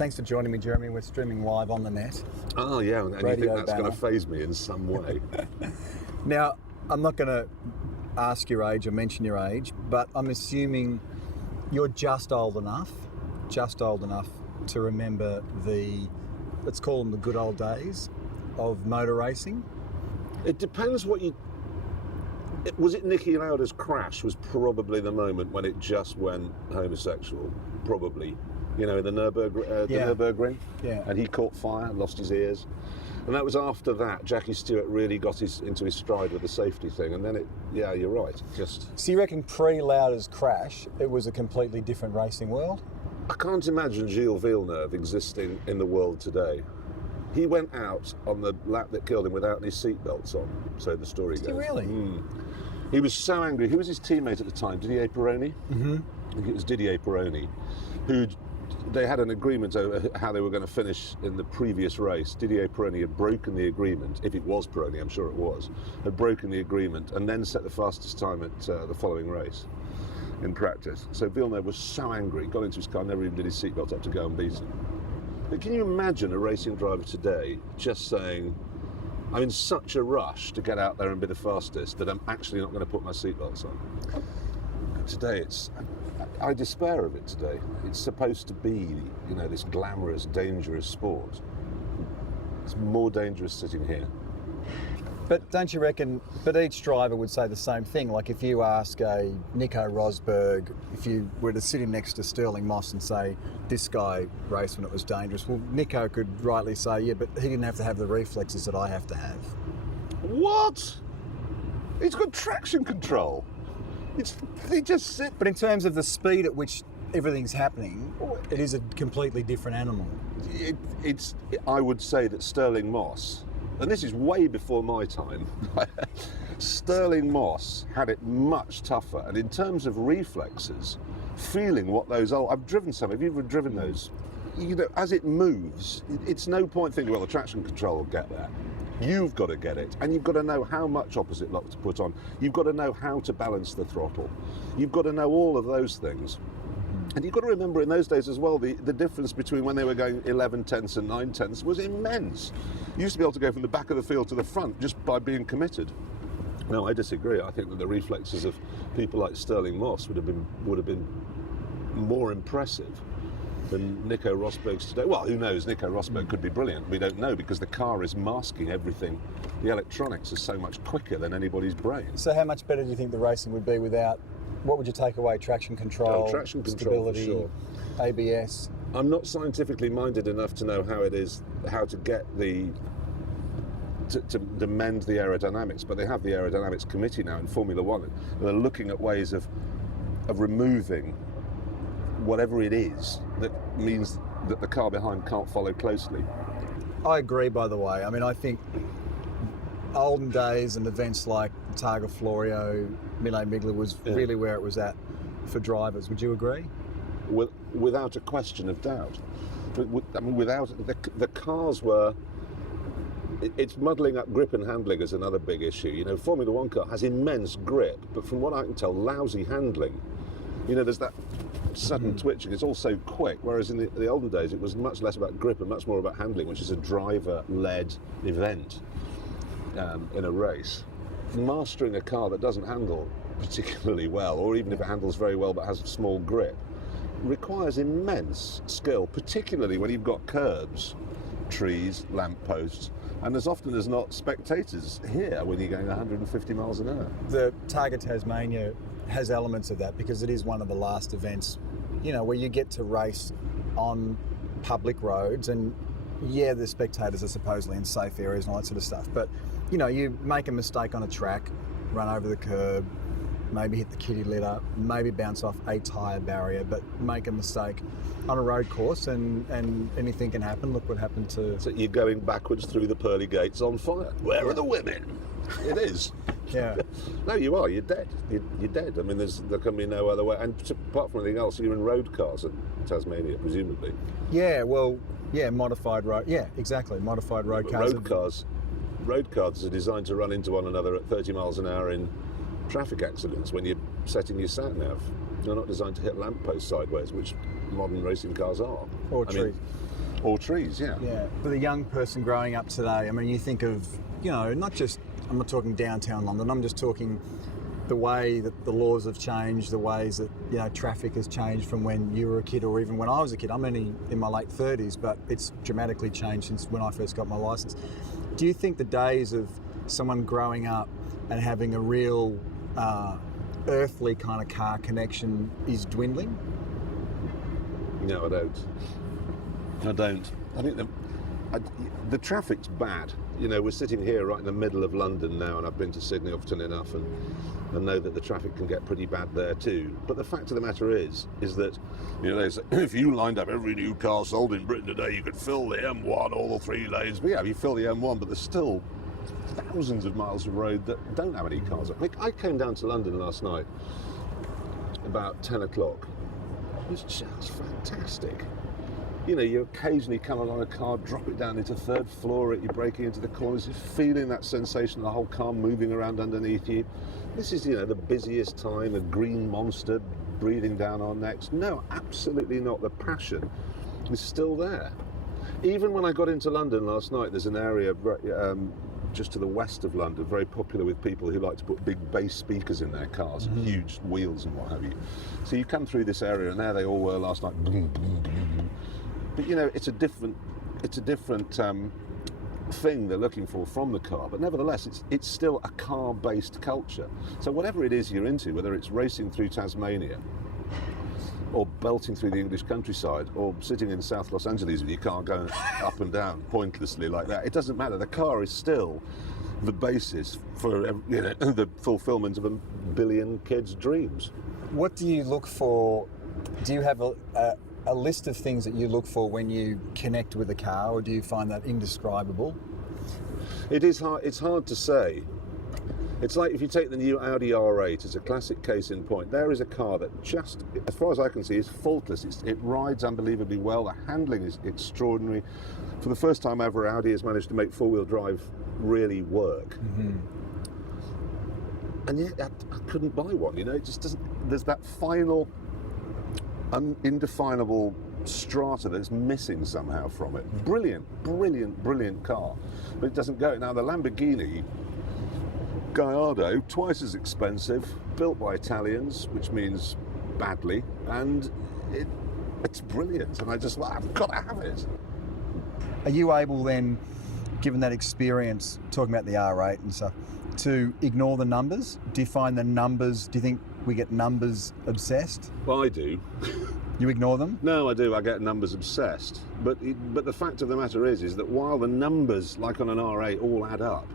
Thanks for joining me, Jeremy. We're streaming live on the net. Oh, yeah, and you think Radio that's going to faze me in some way? Now, I'm not going to ask your age or mention your age, but I'm assuming you're just old enough to remember let's call them the good old days of motor racing. It depends what you... Was it Niki Lauda's crash was probably the moment when it just went homosexual, probably. You know, in the Nürburgring. Yeah. And he caught fire, lost his ears. And that was after that, Jackie Stewart really got into his stride with the safety thing. And then yeah, you're right, just... So you reckon pre-Lauda's crash, it was a completely different racing world? I can't imagine Gilles Villeneuve existing in the world today. He went out on the lap that killed him without any seatbelts on, so the story goes. Did he really? He was so angry. Who was his teammate at the time? Didier Pironi? Mm-hmm. I think it was Didier Pironi, they had an agreement over how they were going to finish in the previous race. Didier Pironi had broken the agreement, if it was Pironi, I'm sure it was, had broken the agreement and then set the fastest time at the following race in practice. So Villeneuve was so angry, got into his car, never even did his seatbelt up to go and beat him. But can you imagine a racing driver today just saying, I'm in such a rush to get out there and be the fastest that I'm actually not going to put my seatbelts on? Today I despair of it today. It's supposed to be, you know, this glamorous, dangerous sport. It's more dangerous sitting here. But don't you reckon, but each driver would say the same thing? Like if you ask a Nico Rosberg, if you were to sit him next to Sterling Moss and say, this guy raced when it was dangerous, well, Nico could rightly say, yeah, but he didn't have to have the reflexes that I have to have. What? He's got traction control. They just sit. But in terms of the speed at which everything's happening, it is a completely different animal. I would say that Sterling Moss, and this is way before my time, Sterling Moss had it much tougher. And in terms of reflexes, feeling what those are, I've driven some. Have you ever driven those? You know, as it moves, it's no point thinking, well, the traction control will get there. You've got to get it, and you've got to know how much opposite lock to put on. You've got to know how to balance the throttle. You've got to know all of those things. And you've got to remember in those days as well, the difference between when they were going 11 tenths and 9 tenths was immense. You used to be able to go from the back of the field to the front just by being committed. No, I disagree. I think that the reflexes of people like Sterling Moss would have been more impressive than Nico Rosberg's today. Well, who knows? Nico Rosberg could be brilliant. We don't know because the car is masking everything. The electronics are so much quicker than anybody's brain. So how much better do you think the racing would be without, what would you take away? Traction control, traction control, stability, for sure. ABS? I'm not scientifically minded enough to know how to get to mend the aerodynamics, but they have the aerodynamics committee now in Formula One, and they're looking at ways of removing whatever it is that means that the car behind can't follow closely. I agree, by the way. I mean, I think olden days and events like Targa Florio, Mille Miglia was really where it was at for drivers. Would you agree? Without a question of doubt. I mean, without the cars were. It's muddling up grip and handling is another big issue. You know, Formula One car has immense grip, but from what I can tell, lousy handling. You know, there's that sudden twitching. It's all so quick, whereas in the olden days it was much less about grip and much more about handling, which is a driver-led event in a race. Mastering a car that doesn't handle particularly well, or even if it handles very well but has small grip, requires immense skill, particularly when you've got curbs, trees, lampposts, and as often as not spectators here when you're going 150 miles an hour. The Targa Tasmania has elements of that because it is one of the last events, you know, where you get to race on public roads, and yeah, the spectators are supposedly in safe areas and all that sort of stuff, but you know, you make a mistake on a track, run over the curb, maybe hit the kitty litter, maybe bounce off a tyre barrier, but make a mistake on a road course and anything can happen. Look what happened to... So you're going backwards through the pearly gates on fire. Where are the women? It is. Yeah. No, you are. You're dead. You're dead. I mean, there can be no other way. And apart from anything else, you're in road cars at Tasmania, presumably. Yeah, well, yeah, modified road. Yeah, exactly. Modified road cars. Road cars are designed to run into one another at 30 miles an hour in traffic accidents when you're setting your sat-nav. They're not designed to hit lampposts sideways, which modern racing cars are. Or trees. Or trees, yeah. Yeah. For the young person growing up today, I mean, you think of, not just, I'm not talking downtown London, I'm just talking the way that the laws have changed, the ways that, traffic has changed from when you were a kid or even when I was a kid. I'm only in my late 30s, but it's dramatically changed since when I first got my licence. Do you think the days of someone growing up and having a real earthly kind of car connection is dwindling? No, I don't. I think the traffic's bad. We're sitting here right in the middle of London now, and I've been to Sydney often enough and know that the traffic can get pretty bad there too. But the fact of the matter is that, they say, if you lined up every new car sold in Britain today, you could fill the M1, all the 3 lanes. But yeah, you fill the M1, but there's still thousands of miles of road that don't have any cars. I came down to London last night about 10 o'clock. It was just fantastic. You occasionally come along a car, drop it down into 3rd floor, you're braking into the corners, you're feeling that sensation of the whole car moving around underneath you. This is, the busiest time, a green monster breathing down our necks. No, absolutely not. The passion is still there. Even when I got into London last night, there's an area just to the west of London, very popular with people who like to put big bass speakers in their cars, and huge wheels and what have you. So you come through this area, and there they all were last night. But it's a different thing they're looking for from the car. But nevertheless, it's still a car-based culture. So whatever it is you're into, whether it's racing through Tasmania, or belting through the English countryside, or sitting in South Los Angeles with your car going up and down pointlessly like that, it doesn't matter. The car is still the basis for the fulfillment of a billion kids' dreams. What do you look for? Do you have a list of things that you look for when you connect with a car, or do you find that indescribable? It is hard. It's hard to say. It's like if you take the new Audi R8 as a classic case in point. There is a car that just, as far as I can see, is faultless. It rides unbelievably well. The handling is extraordinary. For the first time ever, Audi has managed to make four-wheel drive really work. And yet, I couldn't buy one. It just doesn't. There's that final, indefinable strata that's missing somehow from it. Brilliant, brilliant, brilliant car, but it doesn't go. Now the Lamborghini Gallardo, twice as expensive, built by Italians, which means badly, and it's brilliant, and I've got to have it. Are you able then, given that experience, talking about the R8 and stuff, to ignore the numbers? Do you find the numbers, do you think we get numbers obsessed? Well, I do. You ignore them? No, I do. I get numbers obsessed. But the fact of the matter is that while the numbers, like on an R8, all add up,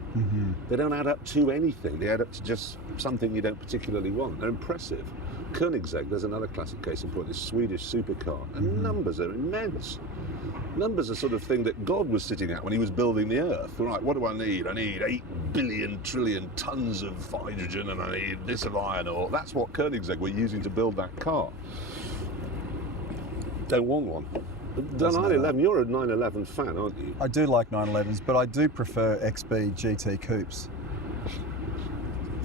they don't add up to anything. They add up to just something you don't particularly want. They're impressive. Koenigsegg, there's another classic case in point, this Swedish supercar, and numbers are immense. Numbers are sort of thing that God was sitting at when he was building the Earth. Right, what do I need? I need 8 billion trillion tons of hydrogen, and I need this of iron ore. That's what Koenigsegg were using to build that car. Don't want one. The 911, you're a 911 fan, aren't you? I do like 911s, but I do prefer XB GT coupes.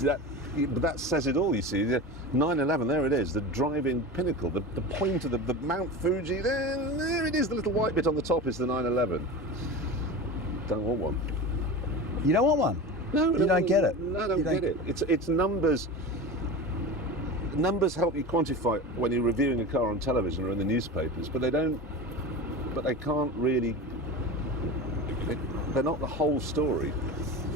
But that says it all, you see. The 911, there it is, the driving pinnacle, the point of the Mount Fuji, there it is, the little white bit on the top is the 911. Don't want one. You don't want one? No. You don't get it? No, I don't get it. It's numbers. Numbers help you quantify when you're reviewing a car on television or in the newspapers, but they can't really, they're not the whole story.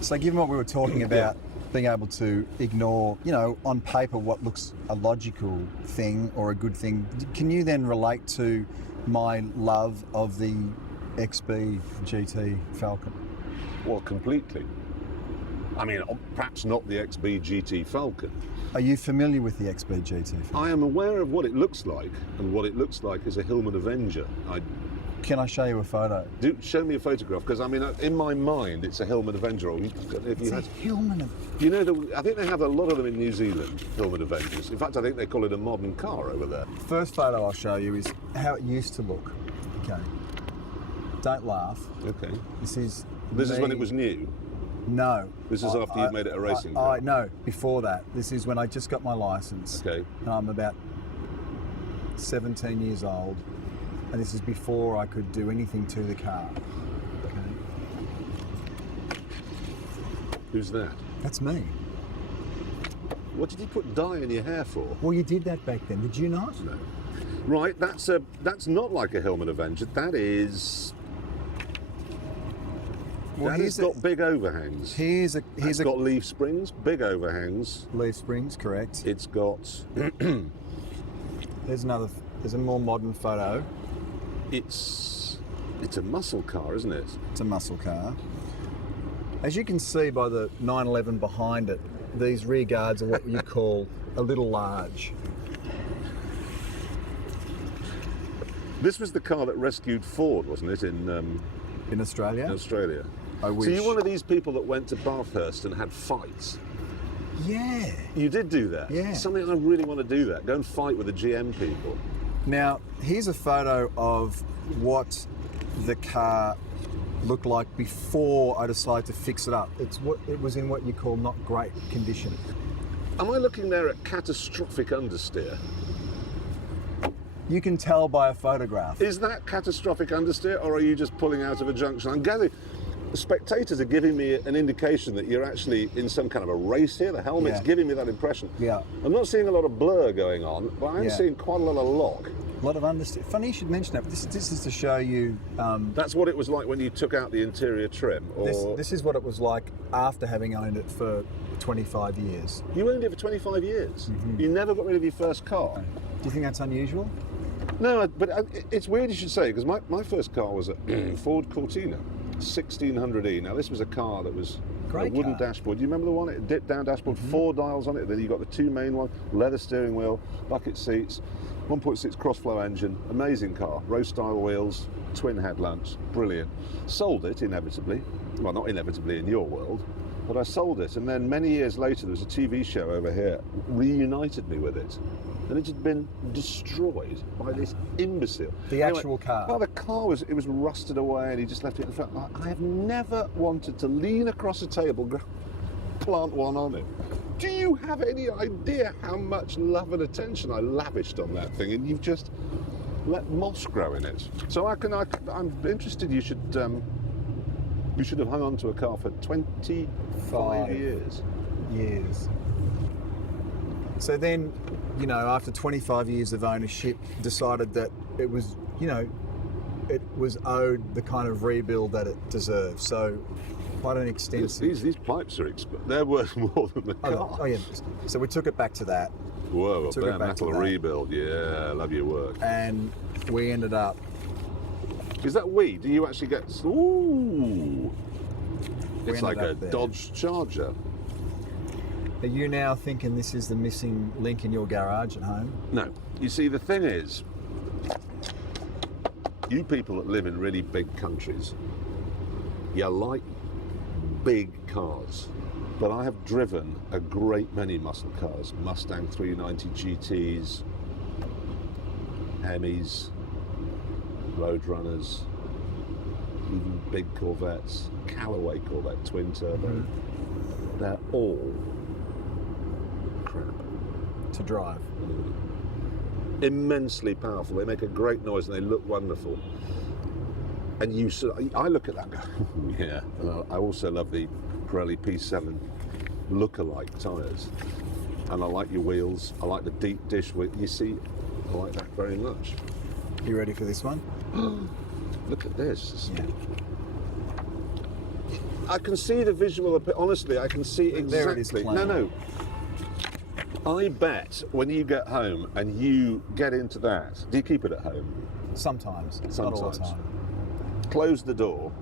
So given what we were talking about, being able to ignore, on paper what looks a logical thing or a good thing, can you then relate to my love of the XB GT Falcon? Well, completely. I mean, perhaps not the XB GT Falcon. Are you familiar with the XB GT Falcon? I am aware of what it looks like, and what it looks like is a Hillman Avenger. Can I show you a photo? Do show me a photograph, because I mean, in my mind, it's a Hillman Avenger. Hillman. I think they have a lot of them in New Zealand, Hillman Avengers. In fact, I think they call it a modern car over there. First photo I'll show you is how it used to look. Okay. Don't laugh. Okay. This is when it was new. No. This is after you've made it a racing car? No, before that. This is when I just got my licence. Okay. And I'm about 17 years old. And this is before I could do anything to the car. Okay. Who's that? That's me. What did you put dye in your hair for? Well, you did that back then, did you not? No. Right, that's not like a Hillman Avenger. That is. Well, that has got big overhangs. It's got leaf springs, big overhangs. Leaf springs, correct. It's got. There's a more modern photo. It's a muscle car, isn't it? It's a muscle car. As you can see by the 911 behind it, these rear guards are what you call a little large. This was the car that rescued Ford, wasn't it, in Australia? In Australia. I wish. So you're one of these people that went to Bathurst and had fights. Yeah. You did do that? Yeah. Something I really want to do that. Go and fight with the GM people. Now, here's a photo of what the car looked like before I decided to fix it up. It was in what you call not great condition. Am I looking there at catastrophic understeer? You can tell by a photograph. Is that catastrophic understeer, or are you just pulling out of a junction? I'm gathering the spectators are giving me an indication that you're actually in some kind of a race here. The helmet's giving me that impression. Yeah. I'm not seeing a lot of blur going on, but I'm seeing quite a lot of lock. A lot of understeer. Funny you should mention that. This is to show you. That's what it was like when you took out the interior trim. Or This is what it was like after having owned it for 25 years. You owned it for 25 years. Mm-hmm. You never got rid of your first car. Do you think that's unusual? No, but it's weird you should say, because my first car was a Ford Cortina, 1600E. Now this was a car that was Great a wooden car. dashboard. Do you remember the one? It dipped down dashboard, 4 dials on it. Then you got the 2 main ones, leather steering wheel, bucket seats, 1.6 cross-flow engine, amazing car, rose style wheels, twin headlamps, brilliant. Sold it inevitably. Well, not inevitably in your world, but I sold it. And then many years later, there was a TV show over here, reunited me with it. And it had been destroyed by this imbecile. The actual car. Well, the car was rusted away, and he just left it in front. I have never wanted to lean across a table, plant one on it. Do you have any idea how much love and attention I lavished on that thing? And you've just let moss grow in it. So I'm interested. You should have hung on to a car for 25 years. So then, after 25 years of ownership, decided that it was, it was owed the kind of rebuild that it deserved. So quite an extensive... These pipes are they're worth more than the car. Oh yeah. So we took it back to that. Whoa, a bare metal rebuild. Yeah, I love your work. And we ended up... Is that we? Do you actually get... Ooh! It's like a Dodge Charger. Are you now thinking this is the missing link in your garage at home? No. You see, the thing is, you people that live in really big countries, you like big cars. But I have driven a great many muscle cars. Mustang 390 GTs, Hemis, Roadrunners, even big Corvettes, Callaway Corvette, twin turbo. Mm-hmm. They're all crap to drive. Immensely powerful. They make a great noise and they look wonderful. And I look at that and go, yeah. And I also love the Pirelli P7 look-alike tyres. And I like your wheels. I like the deep dish wheel. You see, I like that very much. You ready for this one? Look at this. Yeah. I can see the visual. Honestly, I can see exactly. There it is plain. No. I bet when you get home and you get into that, do you keep it at home? Sometimes. Not all the time. Close the door.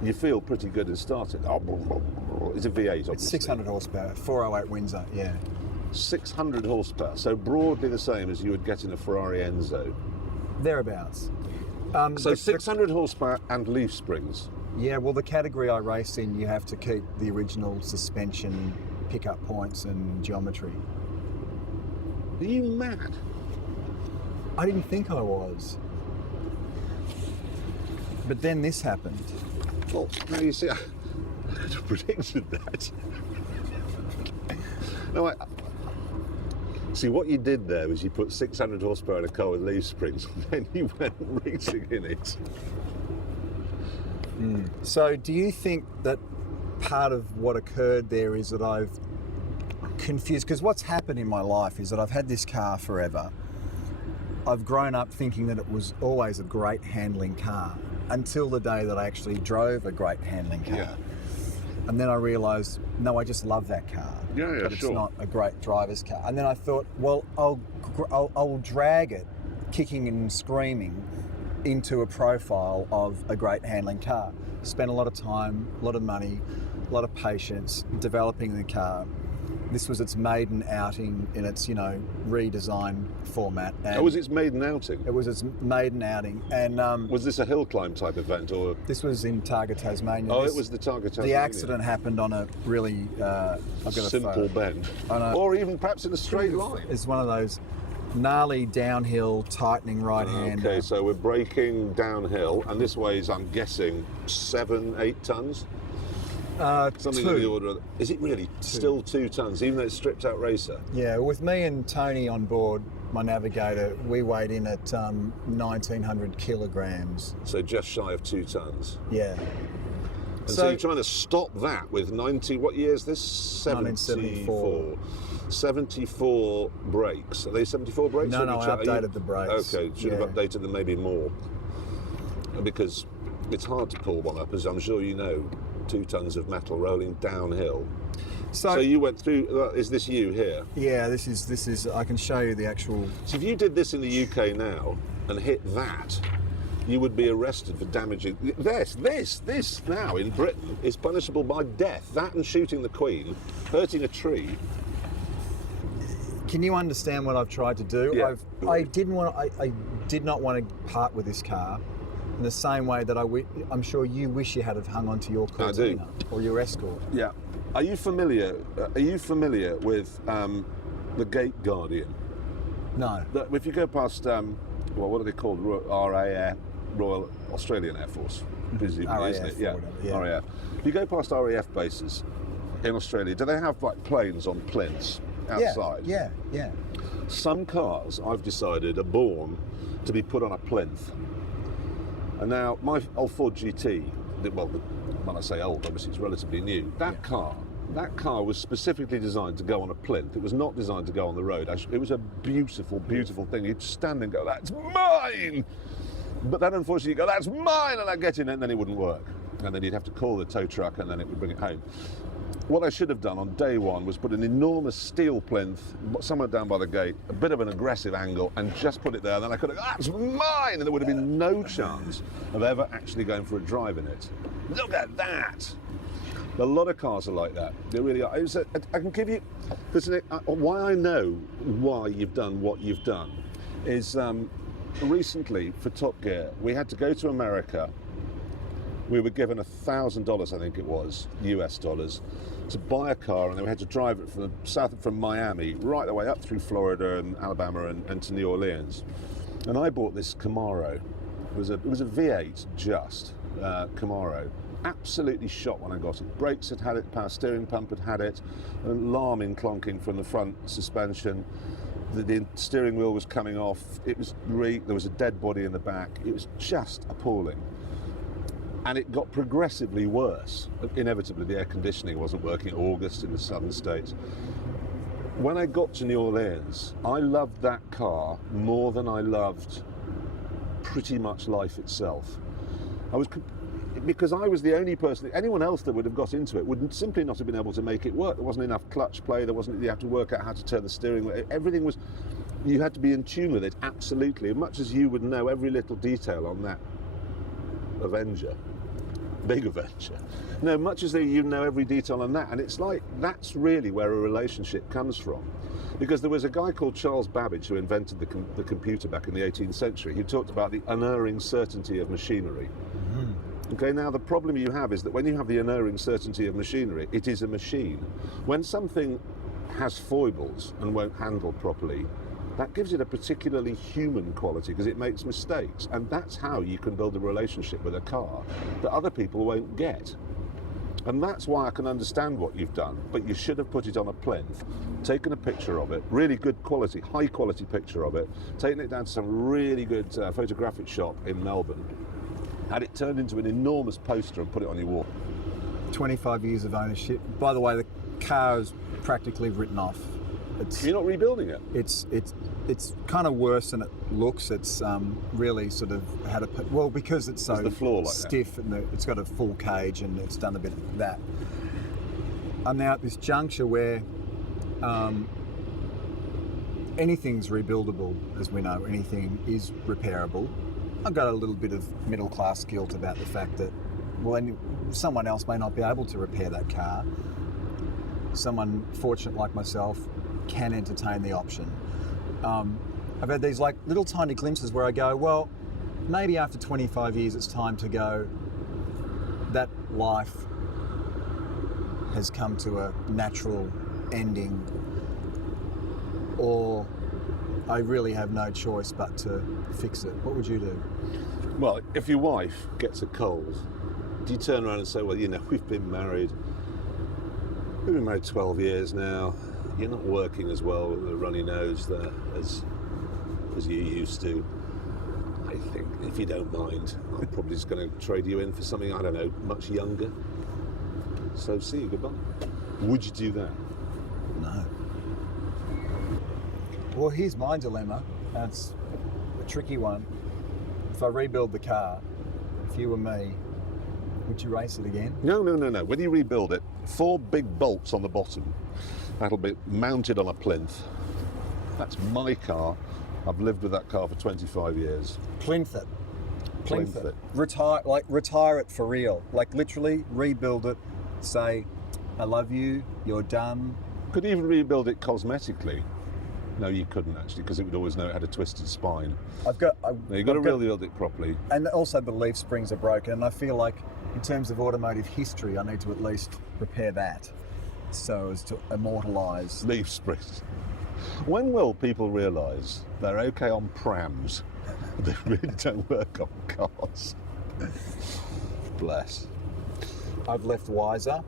You feel pretty good and start it. It's a V8, obviously. It's 600 horsepower, 408 Windsor, yeah. 600 horsepower, so broadly the same as you would get in a Ferrari Enzo. Thereabouts. So 600 horsepower and leaf springs. Yeah, well, the category I race in, you have to keep the original suspension, pickup points and geometry. Are you mad? I didn't think I was. But then this happened. Well, now you see, I could have predicted that. No, See, what you did there was you put 600 horsepower in a car with leaf springs, and then you went racing in it. So do you think that part of what occurred there is that I've confused, because what's happened in my life is that I've had this car forever. I've grown up thinking that it was always a great handling car until the day that I actually drove a great handling car. Yeah. And then I realised, no, I just love that car. Yeah, but it's sure. not a great driver's car. And then I thought, well, I'll drag it, kicking and screaming, into a profile of a great handling car. Spent a lot of time, a lot of money, a lot of patience developing the car. This was its maiden outing in its, redesigned format. And Oh, was its maiden outing? it was its maiden outing, and Was this a hill climb type event, or? this was in Targa, Tasmania. Oh, This- it was the Targa Tasmania. The accident happened on a really I've got a simple photo. bend, On a- or even perhaps in a straight line. It's one of those gnarly downhill tightening right hand. Okay, so we're braking downhill, and this weighs, I'm guessing, 7-8 tons. Something of the order of. Is it really still 2 tons, even though it's stripped out racer? Yeah, with me and Tony on board, my navigator, we weighed in at 1,900 kilograms. So just shy of 2 tons. Yeah. And so you're trying to stop that with 90. What year is this? 1974. 74 brakes. Are they 74 brakes? No, Or no, you I are you- updated the brakes. Okay, should have Yeah. updated them maybe more. Because it's hard to pull one up, as I'm sure you know. 2 tons of metal rolling downhill. So you went through. Is this you here? yeah, this is. I can show you the actual. So if you did this in the UK now and hit that, you would be arrested for damaging. This now in Britain is punishable by death. That and shooting the Queen, hurting a tree. Can you understand what I've tried to do? Yeah. I did not want to part with this car in the same way that I'm sure you wish you had have hung onto your I do. Cortina or your Escort. Yeah. Are you familiar? With the Gate Guardian? No. If you go past, what are they called? RAF, Royal Australian Air Force, presumably, isn't RAF it? or Yeah. whatever, yeah. RAF. If you go past RAF bases in Australia, do they have like planes on plinths outside? Yeah. Some cars, I've decided, are born to be put on a plinth. And now, my old Ford GT, well, when I say old, obviously it's relatively new. That car was specifically designed to go on a plinth. It was not designed to go on the road. It was a beautiful, beautiful thing. You'd stand and go, "That's mine!" But then, unfortunately, you go, "That's mine!" and I'd get in it, and then it wouldn't work. And then you'd have to call the tow truck, and then it would bring it home. What I should have done on day one was put an enormous steel plinth somewhere down by the gate, a bit of an aggressive angle, and just put it there. Then I could have, "That's mine!" and there would have been no chance of ever actually going for a drive in it. Look at that! A lot of cars are like that. They really are. I can give you, why I know why you've done what you've done is recently for Top Gear, we had to go to America. We were given $1,000, I think it was, US dollars, to buy a car, and then we had to drive it from Miami right the way up through Florida and Alabama and to New Orleans. And I bought this Camaro. It was a V8 Camaro. Absolutely shot when I got it. Brakes had it, power steering pump had it, an alarming clonking from the front suspension. The steering wheel was coming off. There was a dead body in the back. It was just appalling. And it got progressively worse. Inevitably, the air conditioning wasn't working in August in the southern states. When I got to New Orleans, I loved that car more than I loved pretty much life itself. Because I was the only person, anyone else that would have got into it would simply not have been able to make it work. There wasn't enough clutch play, you had to work out how to turn the steering wheel. Everything was, you had to be in tune with it, absolutely. As much as you would know every little detail on that big Avenger. No, much as you know every detail on that. And it's like, that's really where a relationship comes from. Because there was a guy called Charles Babbage who invented the computer back in the 18th century. He talked about the unerring certainty of machinery. Okay, now the problem you have is that when you have the unerring certainty of machinery, it is a machine. When something has foibles and won't handle properly, that gives it a particularly human quality because it makes mistakes. And that's how you can build a relationship with a car that other people won't get. And that's why I can understand what you've done, but you should have put it on a plinth, taken a picture of it, really good quality, high quality picture of it, taken it down to some really good photographic shop in Melbourne, had it turned into an enormous poster and put it on your wall. 25 years of ownership. By the way, the car is practically written off. You're not rebuilding it? It's kind of worse than it looks. It's really sort of had a, well, because it's so the floor like stiff and it's got a full cage and it's done a bit of that. I'm now at this juncture where anything's rebuildable, as we know, anything is repairable. I've got a little bit of middle class guilt about the fact that, well, someone else may not be able to repair that car. Someone fortunate like myself can entertain the option. I've had these like little tiny glimpses where I go, well, maybe after 25 years it's time to go, that life has come to a natural ending, or I really have no choice but to fix it. What would you do? Well, if your wife gets a cold, do you turn around and say, well, you know, we've been married 12 years now, you're not working as well with a runny nose there as you used to. I think, if you don't mind, I'm probably just going to trade you in for something, I don't know, much younger. So see you, goodbye. Would you do that? No. Well, here's my dilemma. That's a tricky one. If I rebuild the car, if you were me, would you race it again? No. When you rebuild it, 4 big bolts on the bottom. That'll be mounted on a plinth. That's my car. I've lived with that car for 25 years. Plinth it. Plinth it. Retire it for real. Like literally rebuild it. Say, I love you. You're done. Could even rebuild it cosmetically. No, you couldn't actually, because it would always know it had a twisted spine. You've got to rebuild it properly. And also the leaf springs are broken, and I feel like in terms of automotive history, I need to at least repair that so as to immortalise. Leaf springs. When will people realise they're okay on prams? They really don't work on cars. Bless. I've left wiser.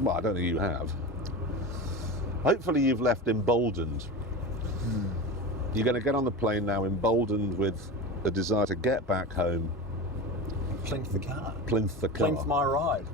Well, I don't think you have. Hopefully you've left emboldened. You're going to get on the plane now emboldened with a desire to get back home. Plinth the car. Plinth the car. Plinth my ride.